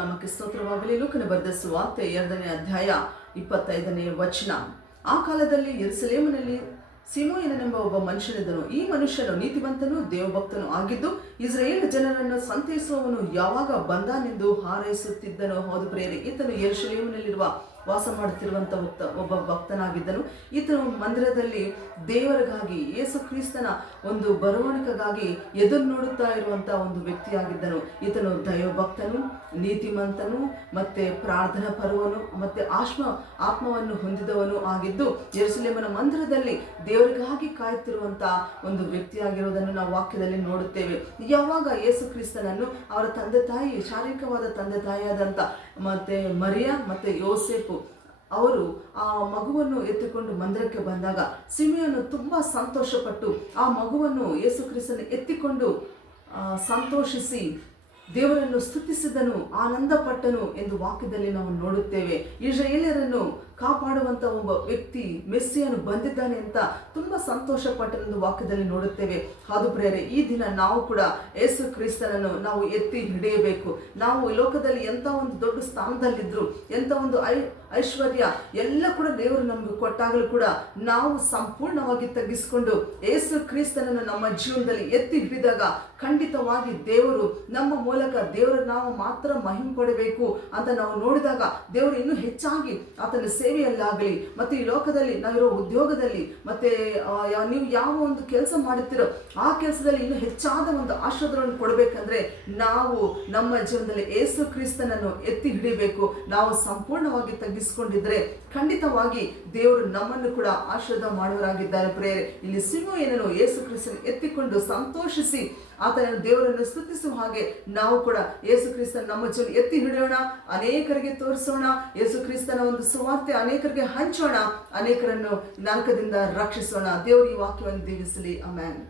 ನಾಮಕ್ಕೆ ಸ್ತೋತ್ರವಾಗಲಿ. ಲೂಕನ ಬರೆದ ಸುವಾರ್ತೆ 2ನೇ ಅಧ್ಯಾಯ 25ನೇ ವಚನ. ಆ ಕಾಲದಲ್ಲಿ ಯೆರೂಸಲೇಮಿನಲ್ಲಿ ಸಿಮೋನನೆಂಬ ಒಬ್ಬ ಮನುಷ್ಯನಿದ್ದನು. ಈ ಮನುಷ್ಯನು ನೀತಿವಂತನೂ ದೇವಭಕ್ತನೂ ಆಗಿದ್ದು ಇಸ್ರಾಯೇಲ್ ಜನರನ್ನು ಸಂತೈಸುವವನು ಯಾವಾಗ ಬಂದಾನೆಂದು ಹಾರೈಸುತ್ತಿದ್ದನೋ. ಹೌದು ಪ್ರಿಯರೇ, ಈತನು ಯೆರೂಸಲೇಮಿನಲ್ಲಿರುವ ವಾಸ ಮಾಡುತ್ತಿರುವಂಥ ಒಬ್ಬ ಭಕ್ತನಾಗಿದ್ದನು. ಈತನು ಮಂದಿರದಲ್ಲಿ ದೇವರಿಗಾಗಿ ಯೇಸು ಕ್ರಿಸ್ತನ ಒಂದು ಬರವಣಿಗೆಗಾಗಿ ಎದುರು ನೋಡುತ್ತಾ ಇರುವಂಥ ಒಂದು ವ್ಯಕ್ತಿಯಾಗಿದ್ದನು. ಈತನು ದೈವಭಕ್ತನು, ನೀತಿವಂತನು, ಮತ್ತೆ ಪ್ರಾರ್ಥನಾ ಪರವನು, ಮತ್ತೆ ಆತ್ಮವನ್ನು ಹೊಂದಿದವನು ಆಗಿದ್ದು ಯೆರೂಸಲೇಮಿನ ಮಂದಿರದಲ್ಲಿ ದೇವರಿಗಾಗಿ ಕಾಯುತ್ತಿರುವಂಥ ಒಂದು ವ್ಯಕ್ತಿಯಾಗಿರುವುದನ್ನು ನಾವು ವಾಕ್ಯದಲ್ಲಿ ನೋಡುತ್ತೇವೆ. ಯಾವಾಗ ಯೇಸು ಕ್ರಿಸ್ತನನ್ನು ಅವರ ತಂದೆ ತಾಯಿ, ಶಾರೀರಿಕವಾದ ತಂದೆ ತಾಯಿಯಾದಂಥ ಮತ್ತೆ ಮರಿಯ ಮತ್ತೆ ಯೋಸೇಫು ಅವರು ಆ ಮಗುವನ್ನು ಎತ್ತಿಕೊಂಡು ಮಂದಿರಕ್ಕೆ ಬಂದಾಗ ಸಿಮಿಯೋನು ತುಂಬಾ ಸಂತೋಷಪಟ್ಟು ಆ ಮಗುವನ್ನು ಯೇಸು ಕ್ರಿಸ್ತನ ಎತ್ತಿಕೊಂಡು ಸಂತೋಷಿಸಿ ದೇವರನ್ನು ಸ್ತುತಿಸಿದನು, ಆನಂದಪಟ್ಟನು ಎಂದು ವಾಕ್ಯದಲ್ಲಿ ನಾವು ನೋಡುತ್ತೇವೆ. ಇಸ್ರಾಯೇಲ್ಯರನ್ನು ಕಾಪಾಡುವಂಥ ಒಬ್ಬ ವ್ಯಕ್ತಿ ಮೆಸ್ಸಿಯನು ಬಂದಿದ್ದಾನೆ ಅಂತ ತುಂಬಾ ಸಂತೋಷ ಪಟ್ಟನೆಂದು ವಾಕ್ಯದಲ್ಲಿ ನೋಡುತ್ತೇವೆ. ಹಾದು ಪ್ರಿಯರೇ, ಈ ದಿನ ನಾವು ಕೂಡ ಯೇಸು ಕ್ರಿಸ್ತನನ್ನು ನಾವು ಎತ್ತಿ ಹಿಡಿಯಬೇಕು. ನಾವು ಈ ಲೋಕದಲ್ಲಿ ಎಂಥ ಒಂದು ದೊಡ್ಡ ಸ್ಥಾನದಲ್ಲಿದ್ರು, ಎಂಥ ಒಂದು ಐಶ್ವರ್ಯ ಎಲ್ಲ ಕೂಡ ದೇವರು ನಮಗೆ ಕೊಟ್ಟಾಗಲೂ ಕೂಡ ನಾವು ಸಂಪೂರ್ಣವಾಗಿ ತಗ್ಗಿಸಿಕೊಂಡು ಯೇಸು ಕ್ರಿಸ್ತನನ್ನು ನಮ್ಮ ಜೀವನದಲ್ಲಿ ಎತ್ತಿ ಹಿಡಿದಾಗ ಖಂಡಿತವಾಗಿ ದೇವರು ನಮ್ಮ ಮೂಲಕ ದೇವರ ನಾವು ಮಾತ್ರ ಮಹಿಮೆ ಪಡಬೇಕು ಅಂತ ನಾವು ನೋಡಿದಾಗ ದೇವರು ಇನ್ನೂ ಹೆಚ್ಚಾಗಿ ಆತನ ಸೇವೆಯಲ್ಲಾಗಲಿ ಮತ್ತೆ ಈ ಲೋಕದಲ್ಲಿ ನಾವಿರೋ ಉದ್ಯೋಗದಲ್ಲಿ ಮತ್ತೆ ನೀವು ಯಾವ ಒಂದು ಕೆಲಸ ಮಾಡುತ್ತೀರೋ ಆ ಕೆಲಸದಲ್ಲಿ ಇನ್ನೂ ಹೆಚ್ಚಾದ ಒಂದು ಆಶೀರ್ವಾದವನ್ನು ಕೊಡಬೇಕಂದ್ರೆ ನಾವು ನಮ್ಮ ಜೀವನದಲ್ಲಿ ಯೇಸು ಕ್ರಿಸ್ತನನ್ನು ಎತ್ತಿ ಹಿಡಿಬೇಕು. ನಾವು ಸಂಪೂರ್ಣವಾಗಿ ತಗ್ಗಿಸಿಕೊಂಡಿದ್ರೆ ಖಂಡಿತವಾಗಿ ದೇವರು ನಮ್ಮನ್ನು ಕೂಡ ಆಶೀರ್ವಾದ ಮಾಡುವರಾಗಿದ್ದಾರೆ. ಪ್ರೇರೆ, ಇಲ್ಲಿ ಸಿಮೋನನು ಯೇಸು ಕ್ರಿಸ್ತನ ಎತ್ತಿಕೊಂಡು ಸಂತೋಷಿಸಿ ಆತನ ದೇವರನ್ನು ಸ್ತುತಿಸುವ ಹಾಗೆ ನಾವು ಕೂಡ ಯೇಸು ಕ್ರಿಸ್ತನ ನಮ್ಮ ಜೀವನ ಎತ್ತಿ ಹಿಡಿಯೋಣ, ಅನೇಕರಿಗೆ ತೋರಿಸೋಣ. ಯೇಸು ಕ್ರಿಸ್ತನ ಒಂದು ಸುವಾರ್ತೆ ಅನೇಕರಿಗೆ ಹಂಚೋಣ, ಅನೇಕರನ್ನು ನರಕದಿಂದ ರಕ್ಷಿಸೋಣ. ದೇವರು ಈ ವಾಕ್ಯವನ್ನು ದೀವಿಸಲಿ. ಆಮೆನ್.